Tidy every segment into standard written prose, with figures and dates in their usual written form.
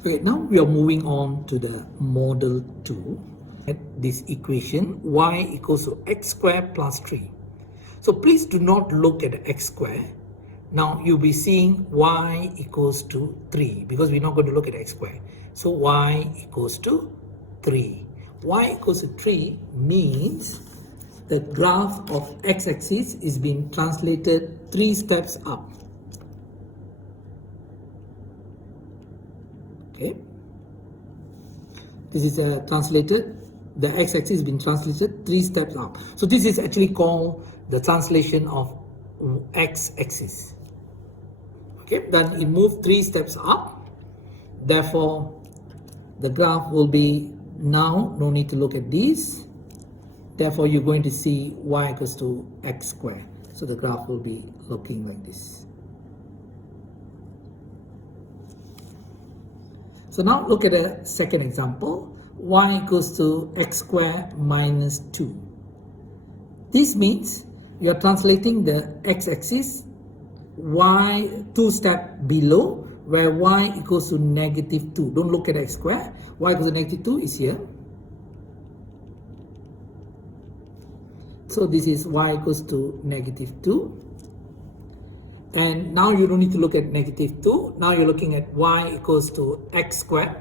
Okay, now we are moving on to the model 2. This equation y equals to x squared plus 3. So please do not look at x squared. Now you'll be seeing y equals to 3 because we're not going to look at x squared. So y equals to 3. Y equals to 3 means the graph of x-axis is being translated 3 steps up. Okay, this is translated, the x-axis has been translated 3 steps up. So this is actually called the translation of x-axis. Okay, then it moved 3 steps up. Therefore, the graph will be now, no need to look at these. Therefore, you're going to see y equals to x squared. So the graph will be looking like this. So now look at the second example, y equals to x squared minus 2. This means you are translating the x-axis y 2 steps below, where y equals to negative 2. Don't look at x squared. Y equals to negative 2 is here. So this is y equals to negative 2. And now you don't need to look at negative 2. Now you're looking at y equals to x squared.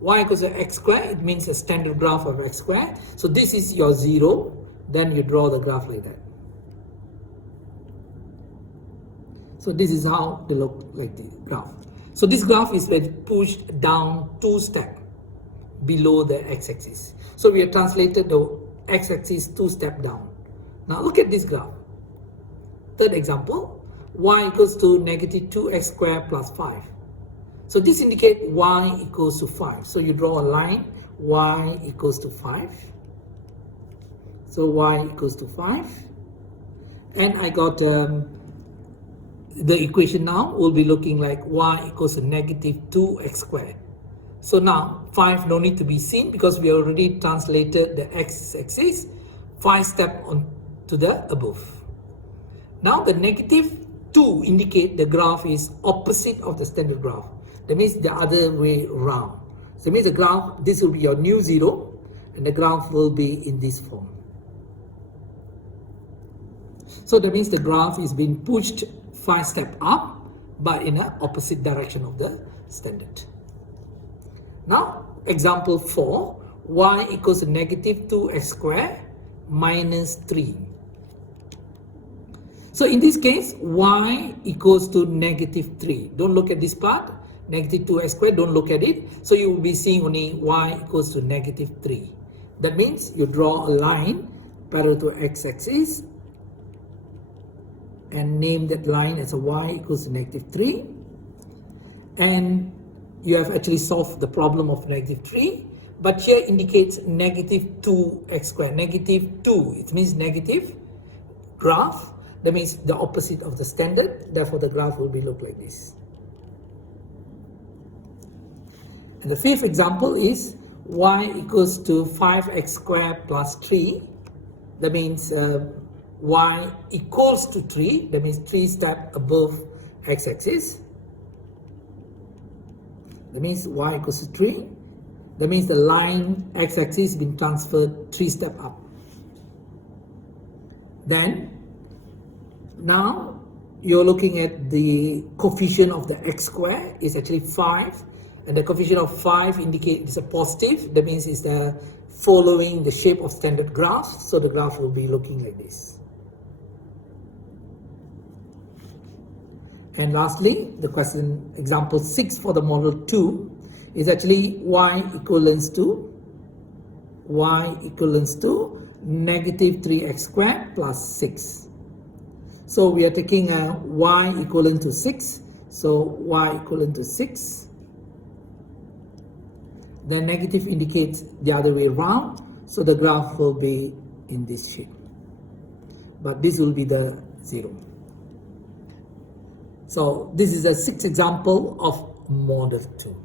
Y equals to x squared, it means a standard graph of x squared. So this is your 0. Then you draw the graph like that. So this is how they look like the graph. So this graph is pushed down 2 steps below the x-axis. So we have translated the x-axis 2 steps down. Now look at this graph. Third example, y equals to negative 2x squared plus 5. So this indicates y equals to 5. So you draw a line, y equals to 5. So y equals to 5. And I got the equation now will be looking like y equals to negative 2x squared. So now 5 no need to be seen because we already translated the x-axis 5 steps on to the above. Now the negative 2 indicate the graph is opposite of the standard graph. That means the other way around. So it means the graph, this will be your new 0 and the graph will be in this form. So that means the graph is being pushed 5 steps up but in an opposite direction of the standard. Now example 4, y equals to negative 2x squared minus 3. So in this case, y equals to negative 3. Don't look at this part, negative 2x squared, don't look at it. So you will be seeing only y equals to negative 3. That means you draw a line parallel to x-axis and name that line as a y equals to negative 3. And you have actually solved the problem of negative 3. But here indicates negative 2x squared, negative 2. It means negative graph. That means the opposite of the standard. Therefore, the graph will be look like this. And the fifth example is y equals to 5x squared plus 3. That means y equals to 3. That means 3 steps above x-axis. That means y equals to 3. That means the line x-axis has been transferred 3 steps up. Then, now you're looking at the coefficient of the x squared is actually 5. And the coefficient of 5 indicates it's a positive. That means it's following the shape of standard graph. So the graph will be looking like this. And lastly, the question example 6 for the model 2 is actually y equivalents to negative 3x squared plus 6. So we are taking a y equivalent to 6. So y equivalent to 6. The negative indicates the other way around. So the graph will be in this shape. But this will be the 0. So this is a 6th example of model 2.